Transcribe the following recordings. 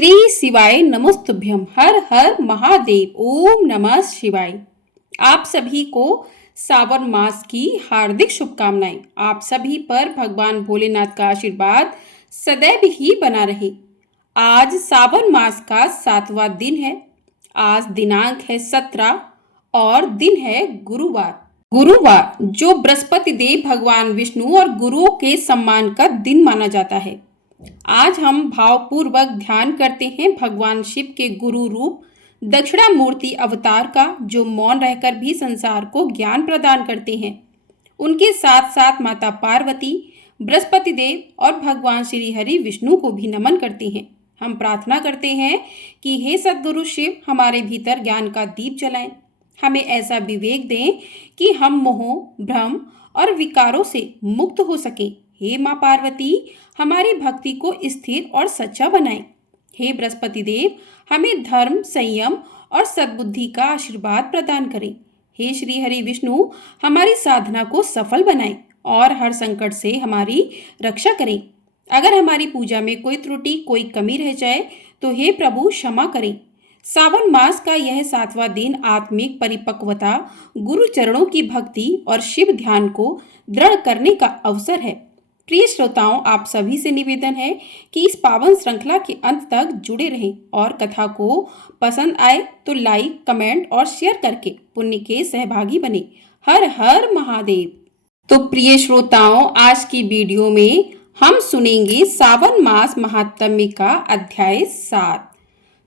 श्री शिवाय नमोस्तुभ्यम। हर हर महादेव। ओम नमः शिवाय। आप सभी को सावन मास की हार्दिक शुभकामनाएं। आप सभी पर भगवान भोलेनाथ का आशीर्वाद सदैव ही बना रहे। आज सावन मास का 7वां दिन है। आज दिनांक है 17 और दिन है गुरुवार। गुरुवार जो बृहस्पति देव भगवान विष्णु और गुरुओं के सम्मान का दिन माना जाता है। आज हम भावपूर्वक ध्यान करते हैं भगवान शिव के गुरु रूप दक्षिणामूर्ति अवतार का, जो मौन रहकर भी संसार को ज्ञान प्रदान करते हैं। उनके साथ साथ माता पार्वती, बृहस्पति देव और भगवान श्री हरि विष्णु को भी नमन करते हैं। हम प्रार्थना करते हैं कि हे सद्गुरु शिव, हमारे भीतर ज्ञान का दीप जलाएं, हमें ऐसा विवेक दें कि हम मोह, भ्रम और विकारों से मुक्त हो सकें। हे माँ पार्वती, हमारी भक्ति को स्थिर और सच्चा बनाएं। हे बृहस्पति देव, हमें धर्म, संयम और सद्बुद्धि का आशीर्वाद प्रदान करें। हे श्री हरि विष्णु, हमारी साधना को सफल बनाएं और हर संकट से हमारी रक्षा करें। अगर हमारी पूजा में कोई त्रुटि, कोई कमी रह जाए तो हे प्रभु क्षमा करें। सावन मास का यह 7वां दिन आत्मिक परिपक्वता, गुरु चरणों की भक्ति और शिव ध्यान को दृढ़ करने का अवसर है। प्रिय श्रोताओं, आप सभी से निवेदन है कि इस पावन श्रृंखला के अंत तक जुड़े रहें और कथा को पसंद आए तो लाइक, कमेंट और शेयर करके पुण्य के सहभागी बने। हर हर महादेव। तो प्रिय श्रोताओं, आज की वीडियो में हम सुनेंगे सावन मास महात्म्य का अध्याय 7।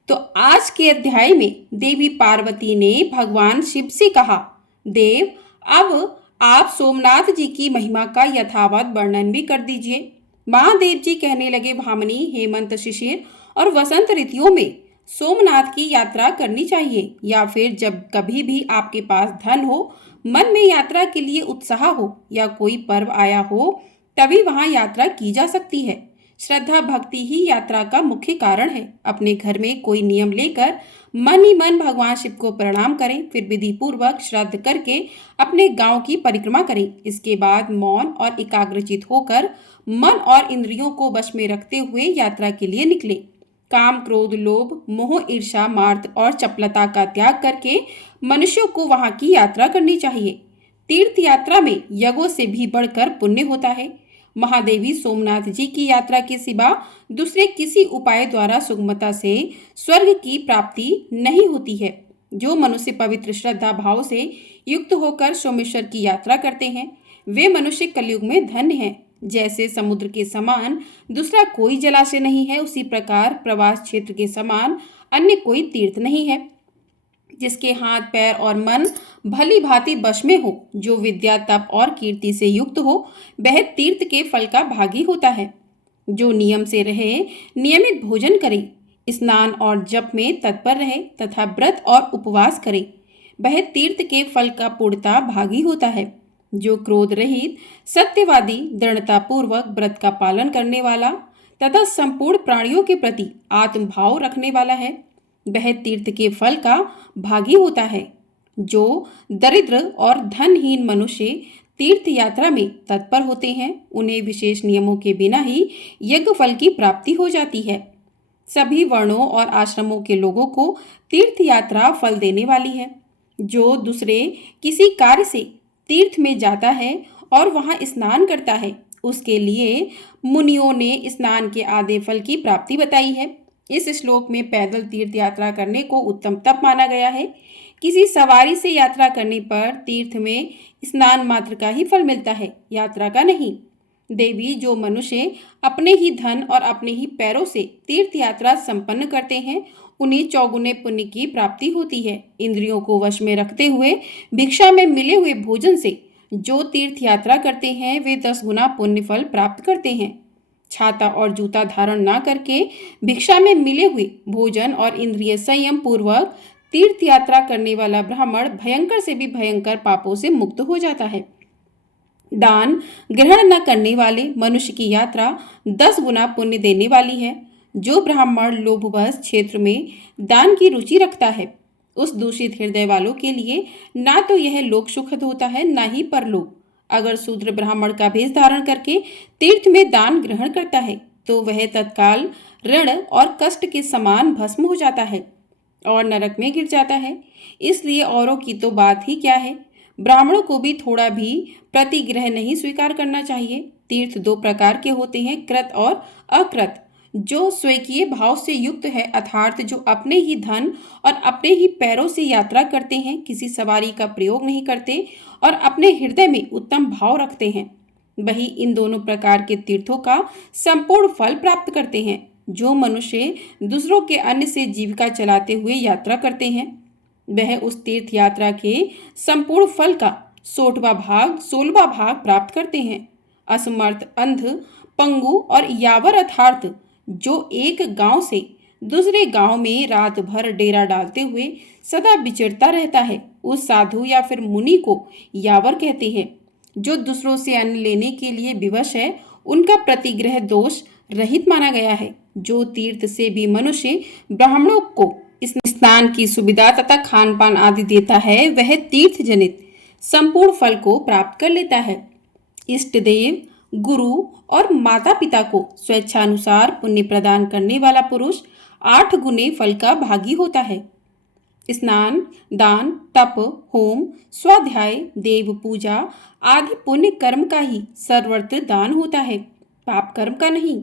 तो आज के अध्याय में देवी पार्वती ने भगवान शिव से कहा, देव, अब आप सोमनाथ जी की महिमा का यथावत वर्णन भी कर दीजिए। महादेव जी कहने लगे, भामिनी, हेमंत, शिशिर और वसंत ऋतुओं में सोमनाथ की यात्रा करनी चाहिए, या फिर जब कभी भी आपके पास धन हो, मन में यात्रा के लिए उत्साह हो या कोई पर्व आया हो, तभी वहां यात्रा की जा सकती है। श्रद्धा भक्ति ही यात्रा का मुख्य कारण है। अपने घर में कोई नियम लेकर मन ही मन भगवान शिव को प्रणाम करें, फिर विधि पूर्वक श्राद्ध करके अपने गांव की परिक्रमा करें। इसके बाद मौन और एकाग्रचित होकर मन और इंद्रियों को वश में रखते हुए यात्रा के लिए निकले। काम, क्रोध, लोभ, मोह, ईर्ष्या, मार्ग और चपलता का त्याग करके मनुष्यों को वहां की यात्रा करनी चाहिए। तीर्थ यात्रा में यज्ञों से भी बढ़कर पुण्य होता है। महादेवी सोमनाथ जी की यात्रा के सिवा दूसरे किसी उपाय द्वारा सुगमता से स्वर्ग की प्राप्ति नहीं होती है। जो मनुष्य पवित्र श्रद्धा भाव से युक्त होकर सोमेश्वर की यात्रा करते हैं, वे मनुष्य कलयुग में धन्य हैं। जैसे समुद्र के समान दूसरा कोई जलाशय नहीं है, उसी प्रकार प्रवास क्षेत्र के समान अन्य कोई तीर्थ नहीं है। जिसके हाथ, पैर और मन भली भांति वश में हो, जो विद्या, तप और कीर्ति से युक्त हो, वह तीर्थ के फल का भागी होता है। जो नियम से रहे, नियमित भोजन करे, स्नान और जप में तत्पर रहे तथा व्रत और उपवास करे, वह तीर्थ के फल का पूर्णता भागी होता है। जो क्रोध रहित, सत्यवादी, दृढ़ता पूर्वक व्रत का पालन करने वाला तथा संपूर्ण प्राणियों के प्रति आत्मभाव रखने वाला है, वह तीर्थ के फल का भागी होता है। जो दरिद्र और धनहीन मनुष्य तीर्थ यात्रा में तत्पर होते हैं, उन्हें विशेष नियमों के बिना ही यज्ञ फल की प्राप्ति हो जाती है। सभी वर्णों और आश्रमों के लोगों को तीर्थ यात्रा फल देने वाली है। जो दूसरे किसी कार्य से तीर्थ में जाता है और वहां स्नान करता है, उसके लिए मुनियों ने स्नान के आधे फल की प्राप्ति बताई है। इस श्लोक में पैदल तीर्थ यात्रा करने को उत्तम तप माना गया है। किसी सवारी से यात्रा करने पर तीर्थ में स्नान मात्र का ही फल मिलता है, यात्रा का नहीं। देवी, जो मनुष्य अपने ही धन और अपने ही पैरों से तीर्थ यात्रा संपन्न करते हैं, उन्हें चौगुने पुण्य की प्राप्ति होती है। इंद्रियों को वश में रखते हुए भिक्षा में मिले हुए भोजन से जो तीर्थ यात्रा करते हैं, वे 10 गुना पुण्य फल प्राप्त करते हैं। छाता और जूता धारण ना करके भिक्षा में मिले हुए भोजन और इंद्रिय संयम पूर्वक तीर्थ यात्रा करने वाला ब्राह्मण भयंकर से भी भयंकर पापों से मुक्त हो जाता है। दान ग्रहण न करने वाले मनुष्य की यात्रा 10 गुना पुण्य देने वाली है। जो ब्राह्मण लोभवश क्षेत्र में दान की रुचि रखता है, उस दूषित हृदय वालों के लिए ना तो यह लोक सुखद होता है, ना ही परलोक। अगर शूद्र ब्राह्मण का भेष धारण करके तीर्थ में दान ग्रहण करता है, तो वह तत्काल ऋण और कष्ट के समान भस्म हो जाता है और नरक में गिर जाता है। इसलिए औरों की तो बात ही क्या है, ब्राह्मणों को भी थोड़ा भी प्रतिग्रह नहीं स्वीकार करना चाहिए। तीर्थ दो प्रकार के होते हैं, कृत और अकृत। जो स्वकीय भाव से युक्त है अर्थात जो अपने ही धन और अपने ही पैरों से यात्रा करते हैं, किसी सवारी का प्रयोग नहीं करते और अपने हृदय में उत्तम भाव रखते हैं, वही इन दोनों प्रकार के तीर्थों का संपूर्ण फल प्राप्त करते हैं। जो मनुष्य दूसरों के अन्न से जीविका चलाते हुए यात्रा करते हैं, वह उस तीर्थ यात्रा के संपूर्ण फल का 16वां भाग प्राप्त करते हैं। असमर्थ, अंध, पंगु और यावर अर्थात जो एक गांव से दूसरे गांव में रात भर डेरा डालते हुए सदा विचरता रहता है, उस साधु या फिर मुनि को यावर कहते हैं। जो दूसरों से अन्न लेने के लिए विवश है, उनका प्रतिग्रह दोष रहित माना गया है। जो तीर्थ से भी मनुष्य ब्राह्मणों को स्नान की सुविधा तथा खान पान आदि देता है, वह तीर्थ जनित संपूर्ण फल को प्राप्त कर लेता है। इष्ट देव, गुरु और माता पिता को स्वेच्छानुसार पुण्य प्रदान करने वाला पुरुष 8 गुने फल का भागी होता है। स्नान, दान, तप, होम, स्वाध्याय, देव पूजा आदि पुण्य कर्म का ही सर्वत्र दान होता है, पाप कर्म का नहीं।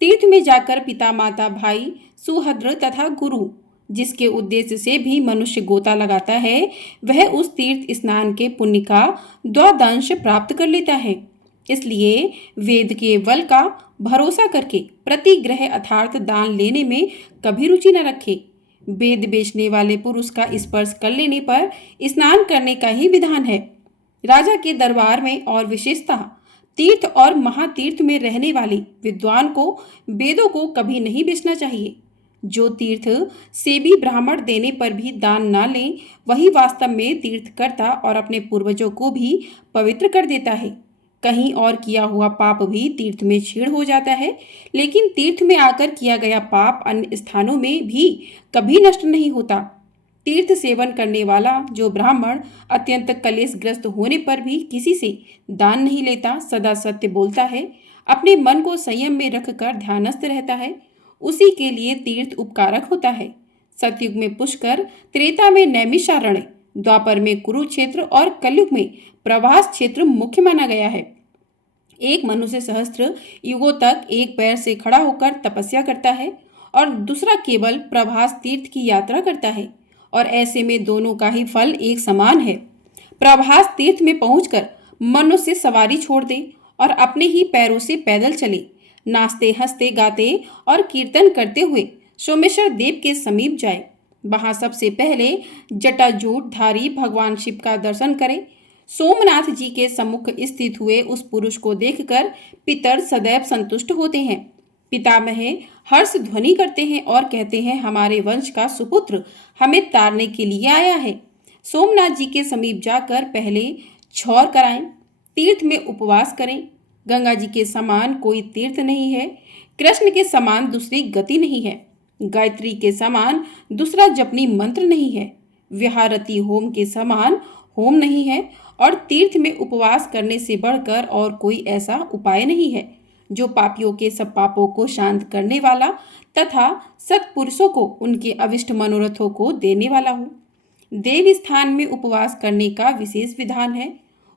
तीर्थ में जाकर पिता, माता, भाई, सुहृद तथा गुरु जिसके उद्देश्य से भी मनुष्य गोता लगाता है, वह उस तीर्थ स्नान के पुण्य का द्वादंश प्राप्त कर लेता है। इसलिए वेद के बल का भरोसा करके प्रतिग्रह अर्थात दान लेने में कभी रुचि न रखे। वेद बेचने वाले पुरुष का स्पर्श कर लेने पर स्नान करने का ही विधान है। राजा के दरबार में और विशेषतः तीर्थ और महातीर्थ में रहने वाले विद्वान को वेदों को कभी नहीं बेचना चाहिए। जो तीर्थ सेवी ब्राह्मण देने पर भी दान ना लें, वही वास्तव में तीर्थकर्ता और अपने पूर्वजों को भी पवित्र कर देता है। कहीं और किया हुआ पाप भी तीर्थ में क्षीण हो जाता है, लेकिन तीर्थ में आकर किया गया पाप अन्य स्थानों में भी कभी नष्ट नहीं होता। तीर्थ सेवन करने वाला जो ब्राह्मण अत्यंत कलेशग्रस्त होने पर भी किसी से दान नहीं लेता, सदा सत्य बोलता है, अपने मन को संयम में रखकर ध्यानस्थ रहता है, उसी के लिए तीर्थ उपकारक होता है। सतयुग में पुष्कर, त्रेता में नैमिषारण्य, द्वापर में कुरुक्षेत्र और कलयुग में प्रभास क्षेत्र मुख्य माना गया है। एक मनुष्य सहस्त्र युगों तक एक पैर से खड़ा होकर तपस्या करता है और दूसरा केवल प्रभास तीर्थ की यात्रा करता है, और ऐसे में दोनों का ही फल एक समान है। प्रभास तीर्थ में पहुंचकर मनुष्य सवारी छोड़ दे और अपने ही पैरों से पैदल चले, नाचते हंसते गाते और कीर्तन करते हुए सोमेश्वर देव के समीप जाए। वहां सबसे पहले जटाजूटधारी भगवान शिव का दर्शन करे। सोमनाथ जी के सम्मुख स्थित हुए उस पुरुष को देखकर पितर सदैव संतुष्ट होते हैं। पितामह हर्ष ध्वनि करते हैं और कहते हैं, हमारे वंश का सुपुत्र हमें तारने के लिए आया है। सोमनाथ जी के समीप जाकर पहले छौर कराएं, तीर्थ में उपवास करें। गंगा जी के समान कोई तीर्थ नहीं है, कृष्ण के समान दूसरी गति नहीं है, गायत्री के समान दूसरा जपनी मंत्र नहीं है, विहारती होम के समान होम नहीं है, और तीर्थ में उपवास करने से बढ़कर और कोई ऐसा उपाय नहीं है जो पापियों के सब पापों को शांत करने वाला तथा सत्पुरुषों को उनके अविष्ट मनोरथों को देने वाला हो। देव स्थान में उपवास करने का विशेष विधान है।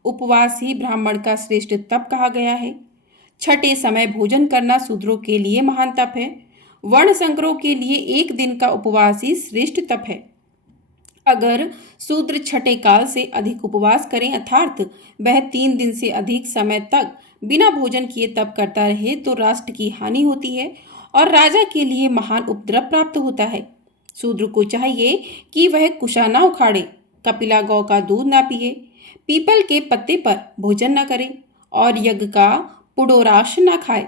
उपवास ही ब्राह्मण का श्रेष्ठ तप कहा गया है। छठे समय भोजन करना शूद्रों के लिए महान तप है। वर्ण संकरों के लिए एक दिन का उपवास ही श्रेष्ठ तप है। अगर शूद्र छठे काल से अधिक उपवास करें अर्थात वह 3 दिन से अधिक समय तक बिना भोजन किए तप करता रहे तो राष्ट्र की हानि होती है और राजा के लिए महान उपद्रव प्राप्त होता है। शूद्र को चाहिए कि वह कुशा न उखाड़े, कपिला गौ का दूध ना पिए, पीपल के पत्ते पर भोजन न करे और यज्ञ का पुडोराश न खाए।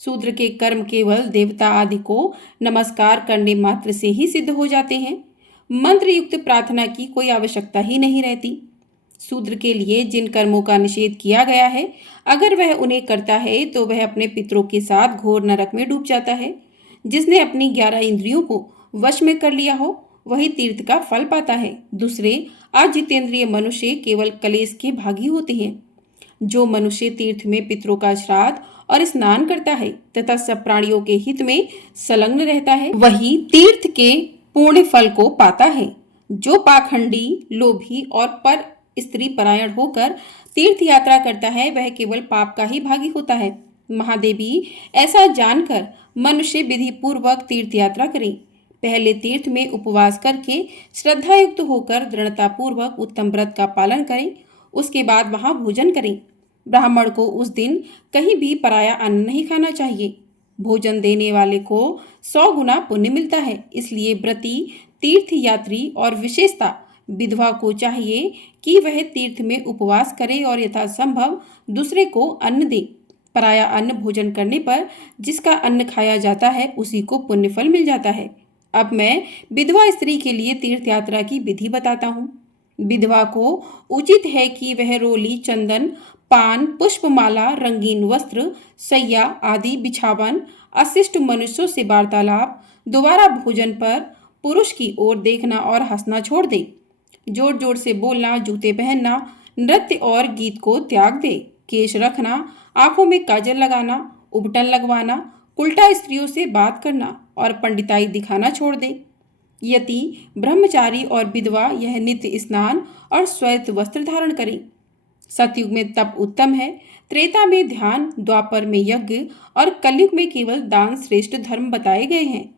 शूद्र के कर्म केवल देवता आदि को नमस्कार करने मात्र से ही सिद्ध हो जाते हैं। मंत्र युक्त प्रार्थना की कोई आवश्यकता ही नहीं रहती। शूद्र के लिए जिन कर्मों का निषेध किया गया है, अगर वह उन्हें करता है तो वह अपने पितरों के साथ घोर नरक में डूब जाता है। जिसने अपनी 11 इंद्रियों को वश में कर लिया हो वही तीर्थ का फल पाता है। दूसरे अजितेंद्रिय मनुष्य केवल कलेश के भागी होते हैं। जो मनुष्य तीर्थ में पितरों का श्राद्ध और स्नान करता है तथा सब प्राणियों के हित में संलग्न रहता है, वही तीर्थ के पूर्ण फल को पाता है। जो पाखंडी, लोभी और पर स्त्री परायण होकर तीर्थ यात्रा करता है वह केवल पाप का ही भागी होता है। महादेवी, ऐसा जानकर मनुष्य विधि पूर्वक तीर्थ यात्रा करे। पहले तीर्थ में उपवास करके श्रद्धा युक्त होकर दृढ़ता पूर्वक उत्तम व्रत का पालन करें। उसके बाद वहां भोजन करें। ब्राह्मण को उस दिन कहीं भी पराया अन्न नहीं खाना चाहिए। भोजन देने वाले को 100 गुना पुण्य मिलता है। इसलिए व्रती, तीर्थ यात्री और विशेषता विधवा को चाहिए कि वह तीर्थ में उपवास करे और यथासंभव दूसरे को अन्न दे। पराया अन्न भोजन करने पर जिसका अन्न खाया जाता है उसी को पुण्य फल मिल जाता है। अब मैं विधवा स्त्री के लिए तीर्थ यात्रा की विधि बताता हूँ। विधवा को उचित है कि वह रोली, चंदन, पान, पुष्पमाला, रंगीन वस्त्र, सैया आदि बिछावन, अशिष्ट मनुष्यों से वार्तालाप, दोबारा भोजन पर पुरुष की ओर देखना और हंसना छोड़ दे। जोर जोर से बोलना, जूते पहनना, नृत्य और गीत को त्याग दे। केश रखना, आंखों में काजल लगाना, उबटन लगवाना, उल्टा स्त्रियों से बात करना और पंडिताई दिखाना छोड़ दे। यति, ब्रह्मचारी और विधवा यह नित्य स्नान और श्वेत वस्त्र धारण करें। सतयुग में तप उत्तम है, त्रेता में ध्यान, द्वापर में यज्ञ और कलयुग में केवल दान श्रेष्ठ धर्म बताए गए हैं।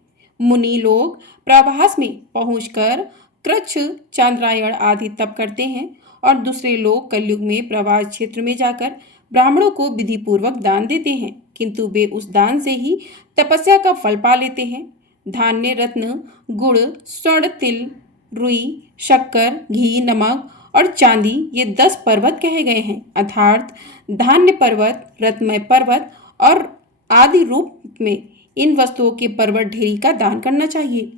मुनि लोग प्रभास में पहुंचकर कृच्छ, चांद्रायण आदि तप करते हैं और दूसरे लोग कलयुग में प्रवास क्षेत्र में जाकर ब्राह्मणों को विधि पूर्वक दान देते हैं, किंतु वे उस दान से ही तपस्या का फल पा लेते हैं। धान्य, रत्न, गुड़, स्वर्ण, तिल, रुई, शक्कर, घी, नमक और चांदी ये 10 पर्वत कहे गए हैं, अर्थात धान्य पर्वत, रत्नमय पर्वत और आदि रूप में इन वस्तुओं के पर्वत ढेरी का दान करना चाहिए।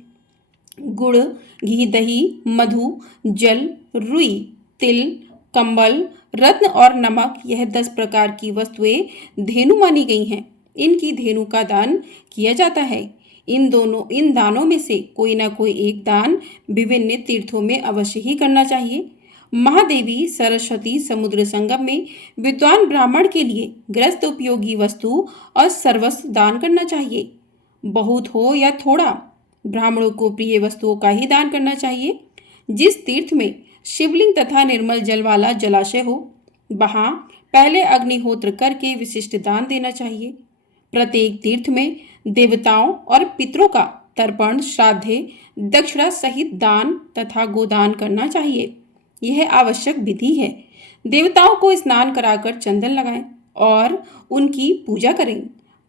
गुड़, घी, दही, मधु, जल, रुई, तिल, कंबल, रत्न और नमक यह 10 प्रकार की वस्तुएं धेनु मानी गई हैं। इनकी धेनु का दान किया जाता है। इन दानों में से कोई ना कोई एक दान विभिन्न तीर्थों में अवश्य ही करना चाहिए। महादेवी, सरस्वती समुद्र संगम में विद्वान ब्राह्मण के लिए गृहस्थ उपयोगी वस्तु और सर्वस्व दान करना चाहिए। बहुत हो या थोड़ा, ब्राह्मणों को प्रिय वस्तुओं का ही दान करना चाहिए। जिस तीर्थ में शिवलिंग तथा निर्मल जल वाला जलाशय हो वहां पहले अग्निहोत्र करके विशिष्ट दान देना चाहिए। प्रत्येक तीर्थ में देवताओं और पितरों का तर्पण, श्राद्धे, दक्षिणा सहित दान तथा गोदान करना चाहिए। यह आवश्यक विधि है। देवताओं को स्नान कराकर चंदन लगाएं और उनकी पूजा करें।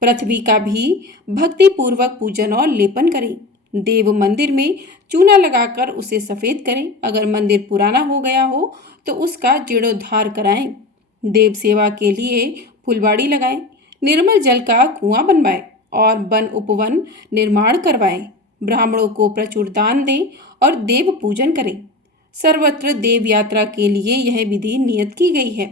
पृथ्वी का भी भक्ति पूर्वक पूजन और लेपन करें। देव मंदिर में चूना लगाकर उसे सफेद करें। अगर मंदिर पुराना हो गया हो तो उसका जीर्णोद्धार कराएं। देव सेवा के लिए फुलवाड़ी लगाएं। निर्मल जल का कुआं बनवाएं और वन उपवन निर्माण करवाएं। ब्राह्मणों को प्रचुर दान दें और देव पूजन करें। सर्वत्र देव यात्रा के लिए यह विधि नियत की गई है।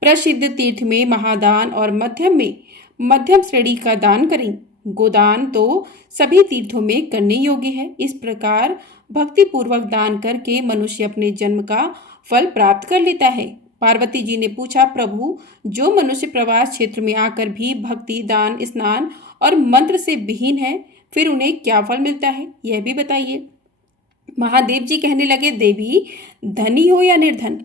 प्रसिद्ध तीर्थ में महादान और मध्यम श्रेणी का दान करें। गोदान तो सभी तीर्थों में करने योग्य है। इस प्रकार भक्ति पूर्वक दान करके मनुष्य अपने जन्म का फल प्राप्त कर लेता है। पार्वती जी ने पूछा, प्रभु, जो मनुष्य प्रवास क्षेत्र में आकर भी भक्ति, दान, स्नान और मंत्र से विहीन है, फिर उन्हें क्या फल मिलता है, यह भी बताइए। महादेव जी कहने लगे, देवी, धनी हो या निर्धन,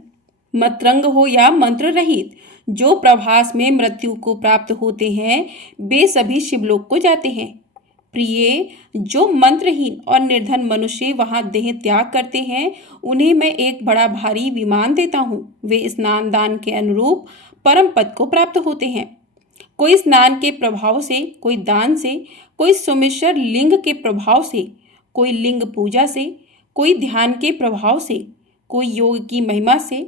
मतरंग हो या मंत्र रहित, जो प्रभास में मृत्यु को प्राप्त होते हैं वे सभी शिवलोक को जाते हैं। प्रिय, जो मंत्रहीन और निर्धन मनुष्य वहां देह त्याग करते हैं उन्हें मैं एक बड़ा भारी विमान देता हूँ। वे स्नान दान के अनुरूप परम पद को प्राप्त होते हैं। कोई स्नान के प्रभाव से, कोई दान से, कोई सोमेश्वर लिंग के प्रभाव से, कोई लिंग पूजा से, कोई ध्यान के प्रभाव से, कोई योग की महिमा से,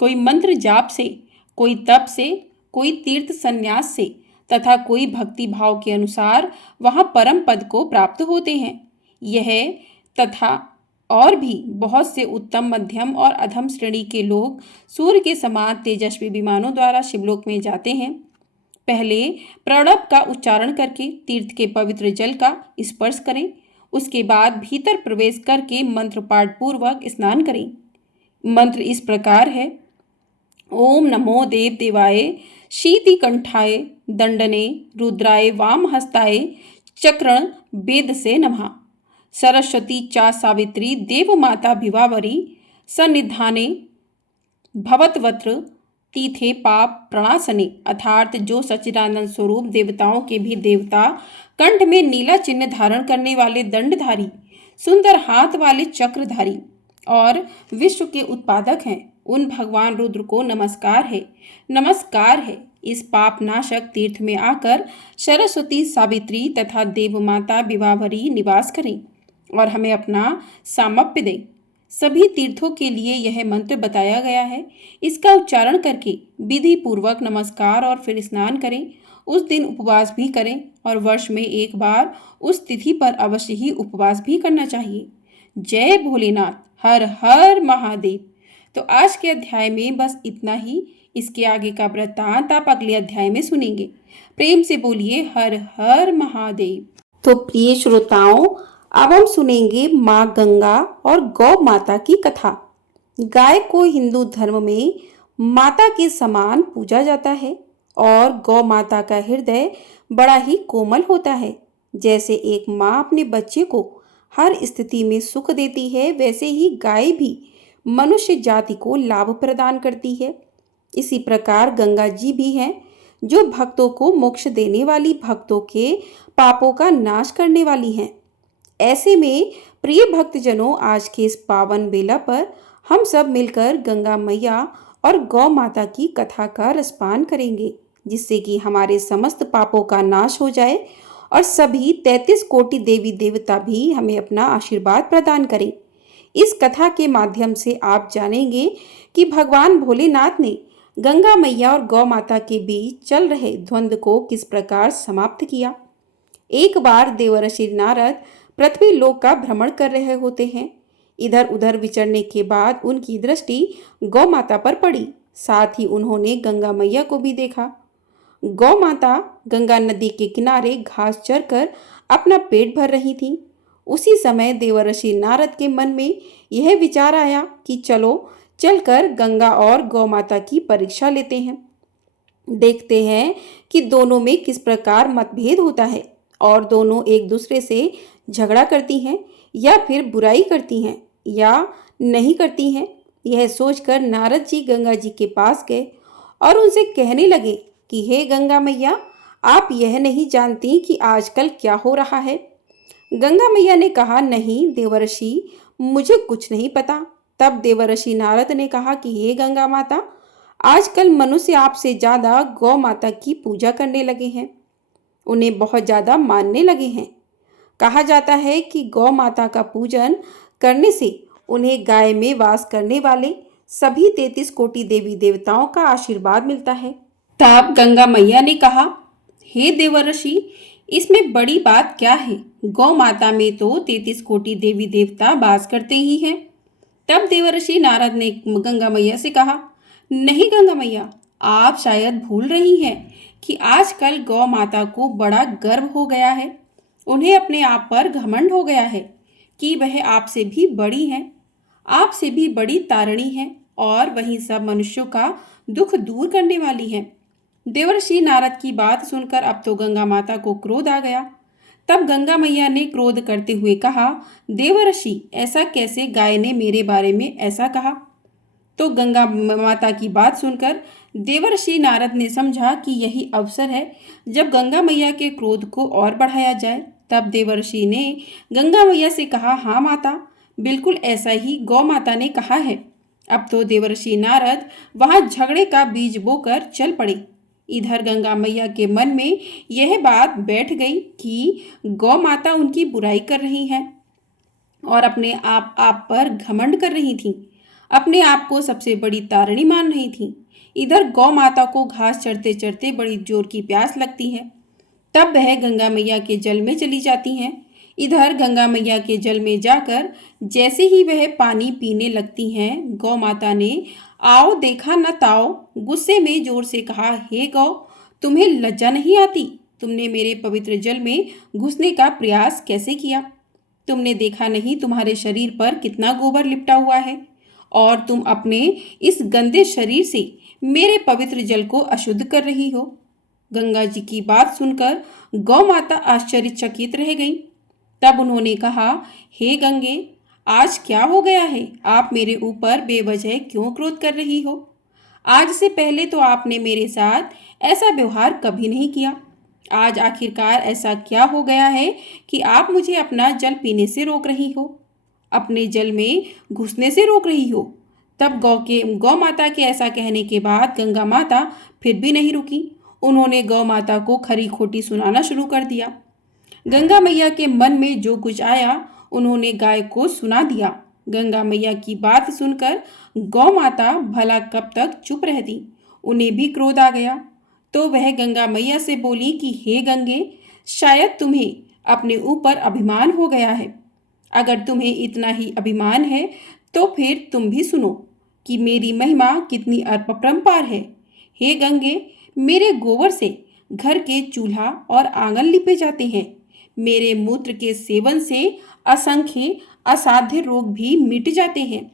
कोई मंत्र जाप से, कोई तप से, कोई तीर्थ संन्यास से तथा कोई भक्ति भाव के अनुसार वहाँ परम पद को प्राप्त होते हैं। यह तथा और भी बहुत से उत्तम, मध्यम और अधम श्रेणी के लोग सूर्य के समान तेजस्वी विमानों द्वारा शिवलोक में जाते हैं। पहले प्रणव का उच्चारण करके तीर्थ के पवित्र जल का स्पर्श करें। उसके बाद भीतर प्रवेश करके मंत्र पाठ पूर्वक स्नान करें। मंत्र इस प्रकार है, ओम नमो देव देवाय शीति कंठाय दंडने रुद्राय वाम हस्ताय चक्रण वेद से नमः। सरस्वती चा सावित्री देव माता भिवावरी सन्निधाने भवतवत्र तीथे पाप प्रणासने। अर्थात जो सच्चिदानंद स्वरूप देवताओं के भी देवता, कंठ में नीला चिन्ह धारण करने वाले दंडधारी, सुंदर हाथ वाले चक्रधारी और विश्व के उत्पादक हैं, उन भगवान रुद्र को नमस्कार है, नमस्कार है। इस पाप नाशक तीर्थ में आकर सरस्वती सावित्री तथा देव माता विवाहरी निवास करें और हमें अपना सामप्य दें। सभी तीर्थों के लिए यह मंत्र बताया गया है। इसका उच्चारण करके विधि पूर्वक नमस्कार और फिर स्नान करें। उस दिन उपवास भी करें और वर्ष में एक बार उस तिथि पर अवश्य ही उपवास भी करना चाहिए। जय भोलेनाथ, हर हर महादेव। तो आज के अध्याय में बस इतना ही। इसके आगे का वृत्तांत आप अगले अध्याय में सुनेंगे। प्रेम से बोलिए हर हर महादेव। तो प्रिय श्रोताओं, अब हम सुनेंगे माँ गंगा और गौ माता की कथा। गाय को हिंदू धर्म में माता के समान पूजा जाता है और गौ माता का हृदय बड़ा ही कोमल होता है। जैसे एक माँ अपने बच्चे को हर स्थिति में सुख देती है, वैसे ही गाय भी मनुष्य जाति को लाभ प्रदान करती है। इसी प्रकार गंगा जी भी हैं, जो भक्तों को मोक्ष देने वाली, भक्तों के पापों का नाश करने वाली हैं। ऐसे में प्रिय भक्तजनों, आज के इस पावन बेला पर हम सब मिलकर गंगा मैया और गौ माता की कथा का रसपान करेंगे, जिससे कि हमारे समस्त पापों का नाश हो जाए और सभी 33 कोटि देवी देवता भी हमें अपना आशीर्वाद प्रदान करें। इस कथा के माध्यम से आप जानेंगे कि भगवान भोलेनाथ ने गंगा मैया और गौ माता के बीच चल रहे द्वंद्व को किस प्रकार समाप्त किया। एक बार देवर्षि नारद पृथ्वी लोक का भ्रमण कर रहे होते हैं। इधर उधर विचरने के बाद उनकी दृष्टि गौ माता पर पड़ी। साथ ही उन्होंने गंगा मैया को भी देखा। गौ माता गंगा नदी के किनारे घास चरकर अपना पेट भर रही थी। उसी समय देवर्षि नारद के मन में यह विचार आया कि चलो चलकर गंगा और गौ माता की परीक्षा लेते हैं। देखते हैं कि दोनों में किस प्रकार मतभेद होता है और दोनों एक दूसरे से झगड़ा करती हैं या फिर बुराई करती हैं या नहीं करती हैं। यह सोचकर नारद जी गंगा जी के पास गए और उनसे कहने लगे कि हे गंगा मैया, आप यह नहीं जानती कि आजकल क्या हो रहा है। गंगा मैया ने कहा, नहीं देवर्षि, मुझे कुछ नहीं पता। तब देवर्षि नारद ने कहा कि हे गंगा माता, आजकल मनुष्य आपसे ज़्यादा गौ माता की पूजा करने लगे हैं, उन्हें बहुत ज़्यादा मानने लगे हैं। कहा जाता है कि गौ माता का पूजन करने से उन्हें गाय में वास करने वाले सभी 33 कोटि देवी देवताओं का आशीर्वाद मिलता है। तब गंगा मैया ने कहा, हे देवर्षि, इसमें बड़ी बात क्या है? गौ माता में तो 33 कोटि देवी देवता वास करते ही हैं। तब देवर्षि नारद ने गंगा मैया से कहा, नहीं गंगा मैया, आप शायद भूल रही हैं कि आजकल गौ माता को बड़ा गर्व हो गया है। उन्हें अपने आप पर घमंड हो गया है कि वह आपसे भी बड़ी हैं, आपसे भी बड़ी तारिणी हैं और वहीं सब मनुष्यों का दुख दूर करने वाली हैं। देवर्षि नारद की बात सुनकर अब तो गंगा माता को क्रोध आ गया। तब गंगा मैया ने क्रोध करते हुए कहा, देवर्षि, ऐसा कैसे गाय ने मेरे बारे में ऐसा कहा? तो गंगा माता की बात सुनकर देवर्षि नारद ने समझा कि यही अवसर है जब गंगा मैया के क्रोध को और बढ़ाया जाए। तब देवर्षि ने गंगा मैया से कहा, हाँ माता, बिल्कुल ऐसा ही गौ माता ने कहा है। अब तो देवर्षि नारद वहां झगड़े का बीज बोकर चल पड़े। इधर गंगा मैया के मन में यह बात बैठ गई कि गौ माता उनकी बुराई कर रही हैं और अपने आप पर घमंड कर रही थीं, अपने आप को सबसे बड़ी तारिणी मान रही थीं। इधर गौ माता को घास चरते चरते बड़ी जोर की प्यास लगती है। तब वह गंगा मैया के जल में चली जाती हैं। इधर गंगा मैया के जल में जाकर जैसे ही वह पानी पीने लगती हैं, गौ माता ने आओ देखा न ताओ गुस्से में जोर से कहा, हे गौ, तुम्हें लज्जा नहीं आती? तुमने मेरे पवित्र जल में घुसने का प्रयास कैसे किया? तुमने देखा नहीं तुम्हारे शरीर पर कितना गोबर लिपटा हुआ है और तुम अपने इस गंदे शरीर से मेरे पवित्र जल को अशुद्ध कर रही हो। गंगा जी की बात सुनकर गौ माता आश्चर्यचकित रह गई। तब उन्होंने कहा, हे गंगे, आज क्या हो गया है? आप मेरे ऊपर बेवजह क्यों क्रोध कर रही हो? आज से पहले तो आपने मेरे साथ ऐसा व्यवहार कभी नहीं किया। आज आखिरकार ऐसा क्या हो गया है कि आप मुझे अपना जल पीने से रोक रही हो, अपने जल में घुसने से रोक रही हो? तब गौ माता के ऐसा कहने के बाद गंगा माता फिर भी नहीं रुकी। उन्होंने गौ माता को खरी खोटी सुनाना शुरू कर दिया। गंगा मैया के मन में जो कुछ आया उन्होंने गाय को सुना दिया। गंगा मैया की बात सुनकर गौ माता भला कब तक चुप रहती। उन्हें भी क्रोध आ गया। तो वह गंगा मैया से बोली कि हे गंगे, शायद तुम्हें अपने ऊपर अभिमान हो गया है। अगर तुम्हें इतना ही अभिमान है तो फिर तुम भी सुनो कि मेरी महिमा कितनी अपरंपार है। हे गंगे, मेरे गोबर से घर के चूल्हा और आंगन लिपे जाते हैं। मेरे मूत्र के सेवन से असंख्य असाध्य रोग भी मिट जाते हैं।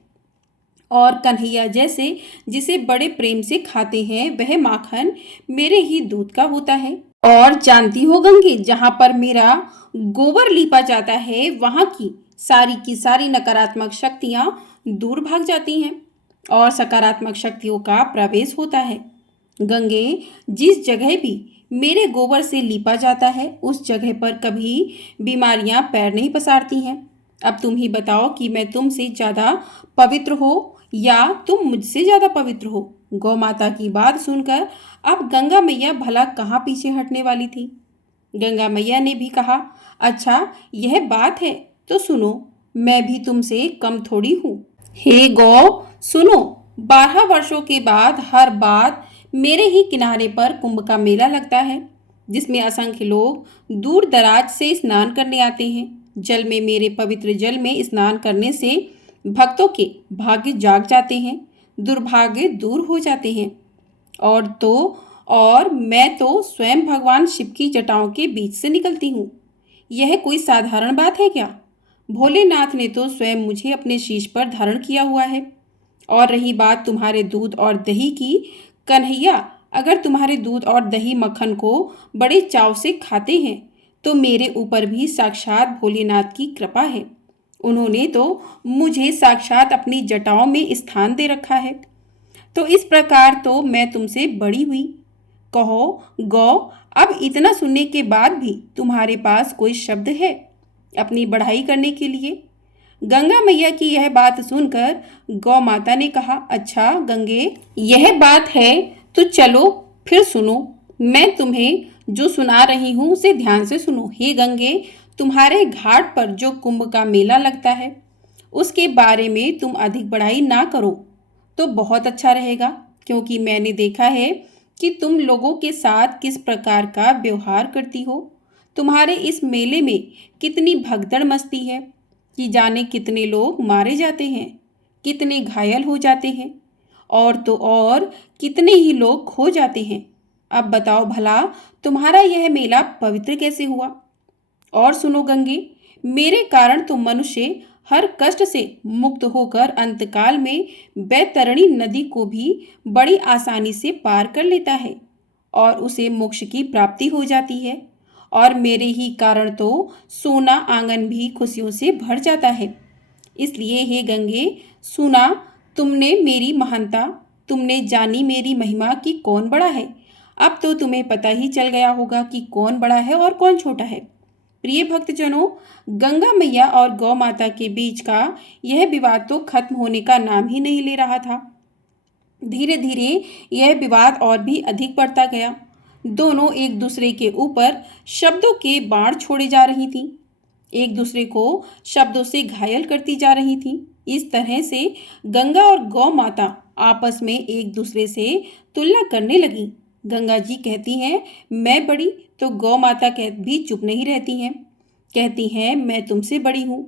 और कन्हैया जैसे जिसे बड़े प्रेम से खाते हैं वह माखन मेरे ही दूध का होता है। और जानती हो गंगे, जहाँ पर मेरा गोबर लीपा जाता है वहाँ की सारी नकारात्मक शक्तियाँ दूर भाग जाती हैं और सकारात्मक शक्तियों का प्रवेश होता है। गंगे, जिस जगह भी मेरे गोबर से लीपा जाता है उस जगह पर कभी बीमारियां पैर नहीं पसारती हैं। अब तुम ही बताओ कि मैं तुमसे ज़्यादा पवित्र हो या तुम मुझसे ज़्यादा पवित्र हो? गौ माता की बात सुनकर अब गंगा मैया भला कहाँ पीछे हटने वाली थी। गंगा मैया ने भी कहा, अच्छा यह बात है तो सुनो, मैं भी तुमसे कम थोड़ी हूँ। हे गौ, सुनो, 12 वर्षों के बाद हर बात मेरे ही किनारे पर कुंभ का मेला लगता है, जिसमें असंख्य लोग दूर दराज से स्नान करने आते हैं। जल में, मेरे पवित्र जल में स्नान करने से भक्तों के भाग्य जाग जाते हैं, दुर्भाग्य दूर हो जाते हैं। और मैं तो स्वयं भगवान शिव की जटाओं के बीच से निकलती हूँ। यह कोई साधारण बात है क्या? भोलेनाथ ने तो स्वयं मुझे अपने शीश पर धारण किया हुआ है। और रही बात तुम्हारे दूध और दही की, कन्हैया, अगर तुम्हारे दूध और दही मक्खन को बड़े चाव से खाते हैं तो मेरे ऊपर भी साक्षात भोलेनाथ की कृपा है। उन्होंने तो मुझे साक्षात अपनी जटाओं में स्थान दे रखा है। तो इस प्रकार तो मैं तुमसे बड़ी हुई। कहो गौ, अब इतना सुनने के बाद भी तुम्हारे पास कोई शब्द है अपनी बढ़ाई करने के लिए? गंगा मैया की यह बात सुनकर गौ माता ने कहा, अच्छा गंगे, यह बात है तो चलो फिर सुनो। मैं तुम्हें जो सुना रही हूँ उसे ध्यान से सुनो। हे गंगे, तुम्हारे घाट पर जो कुंभ का मेला लगता है उसके बारे में तुम अधिक बढ़ाई ना करो तो बहुत अच्छा रहेगा, क्योंकि मैंने देखा है कि तुम लोगों के साथ किस प्रकार का व्यवहार करती हो। तुम्हारे इस मेले में कितनी भगदड़ मस्ती है कि जाने कितने लोग मारे जाते हैं, कितने घायल हो जाते हैं और तो और कितने ही लोग खो जाते हैं। अब बताओ भला तुम्हारा यह मेला पवित्र कैसे हुआ? और सुनो गंगे, मेरे कारण तो मनुष्य हर कष्ट से मुक्त होकर अंतकाल में बैतरणी नदी को भी बड़ी आसानी से पार कर लेता है और उसे मोक्ष की प्राप्ति हो जाती है। और मेरे ही कारण तो सोना आंगन भी खुशियों से भर जाता है। इसलिए हे गंगे, सुना तुमने मेरी महानता, तुमने जानी मेरी महिमा कि कौन बड़ा है। अब तो तुम्हें पता ही चल गया होगा कि कौन बड़ा है और कौन छोटा है। प्रिय भक्तजनों, गंगा मैया और गौ माता के बीच का यह विवाद तो खत्म होने का नाम ही नहीं ले रहा था। धीरे धीरे यह विवाद और भी अधिक बढ़ता गया। दोनों एक दूसरे के ऊपर शब्दों के बाण छोड़े जा रही थीं, एक दूसरे को शब्दों से घायल करती जा रही थीं। इस तरह से गंगा और गौ माता आपस में एक दूसरे से तुलना करने लगी। गंगा जी कहती हैं, मैं बड़ी, तो गौ माता भी चुप नहीं रहती हैं, कहती हैं मैं तुमसे बड़ी हूँ।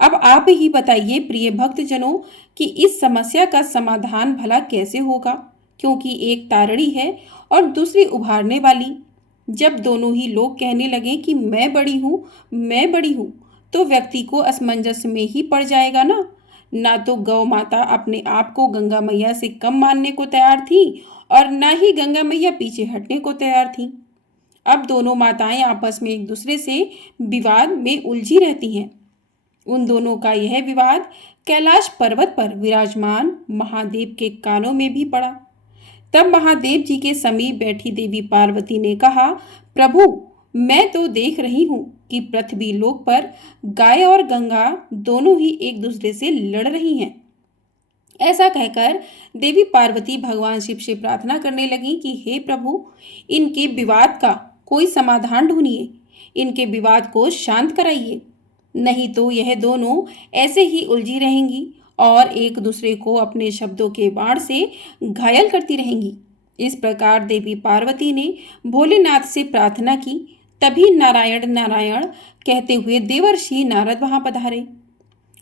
अब आप ही बताइए प्रिय भक्तजनों कि इस समस्या का समाधान भला कैसे होगा, क्योंकि एक तारड़ी है और दूसरी उभारने वाली। जब दोनों ही लोग कहने लगे कि मैं बड़ी हूँ, मैं बड़ी हूँ, तो व्यक्ति को असमंजस में ही पड़ जाएगा ना। ना तो गौ माता अपने आप को गंगा मैया से कम मानने को तैयार थी और ना ही गंगा मैया पीछे हटने को तैयार थी। अब दोनों माताएं आपस में एक दूसरे से विवाद में उलझी रहती हैं। उन दोनों का यह विवाद कैलाश पर्वत पर विराजमान महादेव के कानों में भी पड़ा। तब महादेव जी के समीप बैठी देवी पार्वती ने कहा, प्रभु, मैं तो देख रही हूँ कि पृथ्वी लोक पर गाय और गंगा दोनों ही एक दूसरे से लड़ रही हैं। ऐसा कहकर देवी पार्वती भगवान शिव से प्रार्थना करने लगी कि हे प्रभु, इनके विवाद का कोई समाधान ढूंढिए, इनके विवाद को शांत कराइए, नहीं तो यह दोनों ऐसे ही उलझी रहेंगी और एक दूसरे को अपने शब्दों के बाण से घायल करती रहेंगी। इस प्रकार देवी पार्वती ने भोलेनाथ से प्रार्थना की। तभी नारायण नारायण कहते हुए देवर्षि नारद वहां पधारे।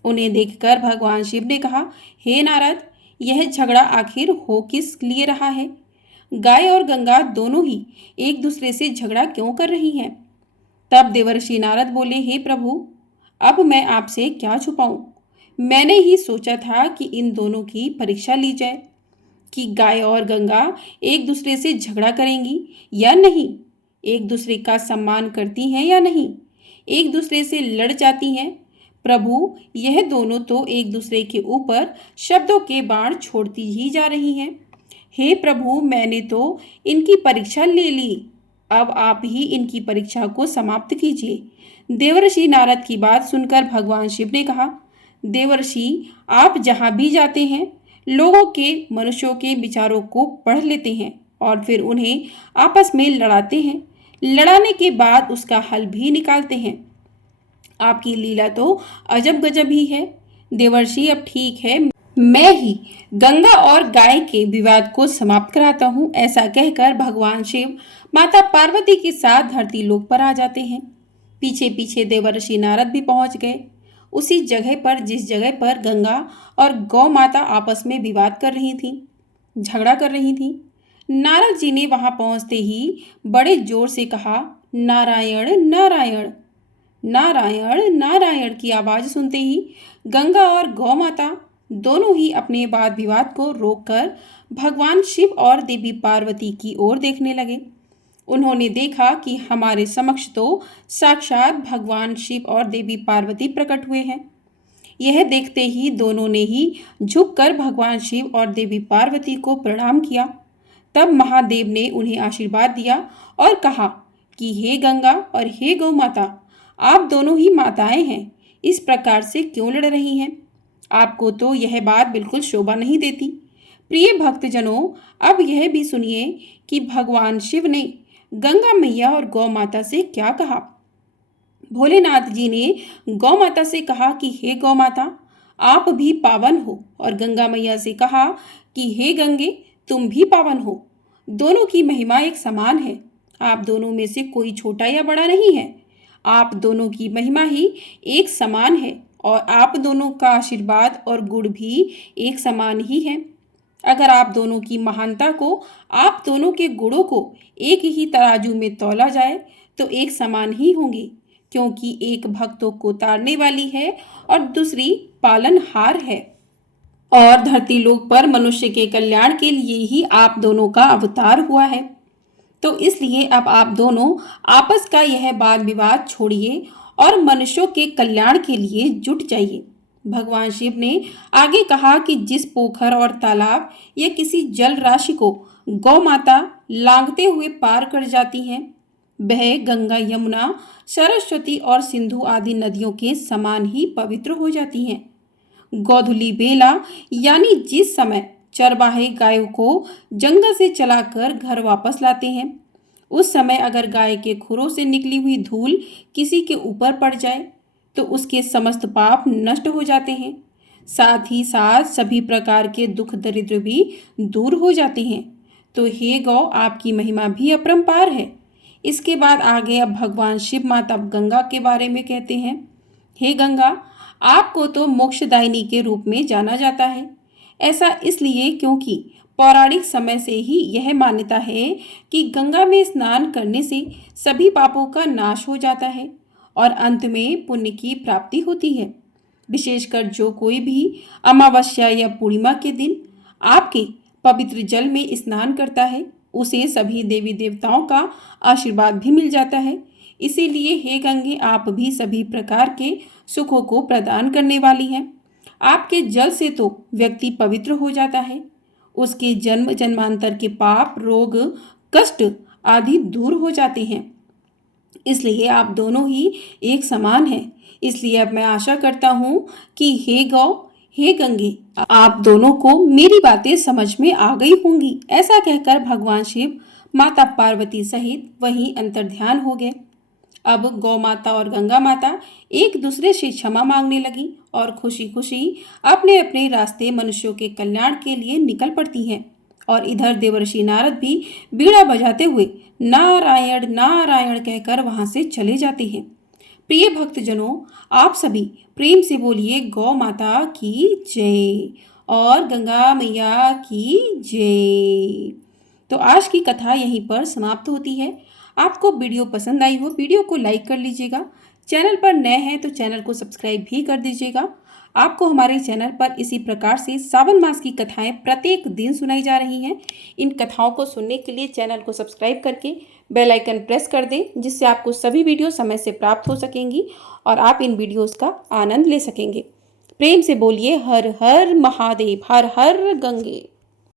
उन्हें देखकर भगवान शिव ने कहा, हे नारद, यह झगड़ा आखिर हो किस लिए रहा है? गाय और गंगा दोनों ही एक दूसरे से झगड़ा क्यों कर रही हैं? तब देवर्षि नारद बोले, हे प्रभु, अब मैं आपसे क्या छुपाऊं? मैंने ही सोचा था कि इन दोनों की परीक्षा ली जाए कि गाय और गंगा एक दूसरे से झगड़ा करेंगी या नहीं, एक दूसरे का सम्मान करती हैं या नहीं, एक दूसरे से लड़ जाती हैं। प्रभु, यह दोनों तो एक दूसरे के ऊपर शब्दों के बाण छोड़ती ही जा रही हैं। हे प्रभु, मैंने तो इनकी परीक्षा ले ली, अब आप ही इनकी परीक्षा को समाप्त कीजिए। देवर्षि नारद की बात सुनकर भगवान शिव ने कहा, देवर्षि, आप जहाँ भी जाते हैं, लोगों के, मनुष्यों के विचारों को पढ़ लेते हैं और फिर उन्हें आपस में लड़ाते हैं। लड़ाने के बाद उसका हल भी निकालते हैं। आपकी लीला तो अजब गजब ही है। देवर्षि, अब ठीक है, मैं ही गंगा और गाय के विवाद को समाप्त कराता हूँ। ऐसा कहकर भगवान शिव माता पार्वती के साथ धरती लोक पर आ जाते हैं। पीछे पीछे देवर्षि नारद भी पहुंच गए, उसी जगह पर जिस जगह पर गंगा और गौ माता आपस में विवाद कर रही थी, झगड़ा कर रही थी। नारद जी ने वहां पहुंचते ही बड़े जोर से कहा, नारायण नारायण। नारायण नारायण की आवाज सुनते ही गंगा और गौ माता दोनों ही अपने वाद विवाद को रोककर भगवान शिव और देवी पार्वती की ओर देखने लगे। उन्होंने देखा कि हमारे समक्ष तो साक्षात भगवान शिव और देवी पार्वती प्रकट हुए हैं। यह देखते ही दोनों ने ही झुककर भगवान शिव और देवी पार्वती को प्रणाम किया। तब महादेव ने उन्हें आशीर्वाद दिया और कहा कि हे गंगा और हे गौ माता, आप दोनों ही माताएं हैं, इस प्रकार से क्यों लड़ रही हैं? आपको तो यह बात बिल्कुल शोभा नहीं देती। प्रिय भक्तजनों, अब यह भी सुनिए कि भगवान शिव ने गंगा मैया और गौ माता से क्या कहा। भोलेनाथ जी ने गौ माता से कहा कि हे गौ माता, आप भी पावन हो, और गंगा मैया से कहा कि हे गंगे, तुम भी पावन हो। दोनों की महिमा एक समान है। आप दोनों में से कोई छोटा या बड़ा नहीं है। आप दोनों की महिमा ही एक समान है और आप दोनों का आशीर्वाद और गुण भी एक समान ही है। अगर आप दोनों की महानता को, आप दोनों के गुणों को एक ही तराजू में तौला जाए तो एक समान ही होंगे, क्योंकि एक भक्तों को तारने वाली है और दूसरी पालनहार है। और धरती लोक पर मनुष्य के कल्याण के लिए ही आप दोनों का अवतार हुआ है। तो इसलिए अब आप दोनों आपस का यह वाद विवाद छोड़िए और मनुष्यों के कल्याण के लिए जुट जाइए। भगवान शिव ने आगे कहा कि जिस पोखर और तालाब या किसी जल राशि को गौ माता लांघते हुए पार कर जाती हैं, वह गंगा, यमुना, सरस्वती और सिंधु आदि नदियों के समान ही पवित्र हो जाती हैं। गोधूली बेला यानी जिस समय चरवाहे गायों को जंगल से चलाकर घर वापस लाते हैं, उस समय अगर गाय के खुरों से निकली हुई धूल किसी के ऊपर पड़ जाए तो उसके समस्त पाप नष्ट हो जाते हैं। साथ ही साथ सभी प्रकार के दुख दरिद्र भी दूर हो जाते हैं। तो हे गौ, आपकी महिमा भी अपरंपार है। इसके बाद आगे अब भगवान शिव माता गंगा के बारे में कहते हैं, हे गंगा, आपको तो मोक्षदायिनी के रूप में जाना जाता है। ऐसा इसलिए क्योंकि पौराणिक समय से ही यह मान्यता है कि गंगा में स्नान करने से सभी पापों का नाश हो जाता है और अंत में पुण्य की प्राप्ति होती है। विशेषकर जो कोई भी अमावस्या या पूर्णिमा के दिन आपके पवित्र जल में स्नान करता है, उसे सभी देवी देवताओं का आशीर्वाद भी मिल जाता है। इसीलिए हे गंगे, आप भी सभी प्रकार के सुखों को प्रदान करने वाली हैं। आपके जल से तो व्यक्ति पवित्र हो जाता है, उसके जन्म जन्मांतर के पाप, रोग, कष्ट आदि दूर हो जाते हैं। इसलिए आप दोनों ही एक समान हैं। इसलिए अब मैं आशा करता हूँ कि हे गौ, हे गंगे, आप दोनों को मेरी बातें समझ में आ गई होंगी। ऐसा कहकर भगवान शिव माता पार्वती सहित वहीं अंतर्ध्यान हो गए। अब गौ माता और गंगा माता एक दूसरे से क्षमा मांगने लगी और खुशी खुशी अपने अपने रास्ते मनुष्यों के कल्याण के लिए निकल पड़ती हैं। और इधर देवर्षि नारद भी बीड़ा बजाते हुए नारायण नारायण कहकर वहां से चले जाते हैं। प्रिय भक्तजनों, आप सभी प्रेम से बोलिए गौ माता की जय और गंगा मैया की जय। तो आज की कथा यहीं पर समाप्त होती है। आपको वीडियो पसंद आई हो, वीडियो को लाइक कर लीजिएगा। चैनल पर नए हैं तो चैनल को सब्सक्राइब भी कर दीजिएगा। आपको हमारे चैनल पर इसी प्रकार से सावन मास की कथाएं प्रत्येक दिन सुनाई जा रही हैं। इन कथाओं को सुनने के लिए चैनल को सब्सक्राइब करके बेल आइकन प्रेस कर दें, जिससे आपको सभी वीडियो समय से प्राप्त हो सकेंगी और आप इन वीडियोस का आनंद ले सकेंगे। प्रेम से बोलिए हर हर महादेव, हर हर गंगे।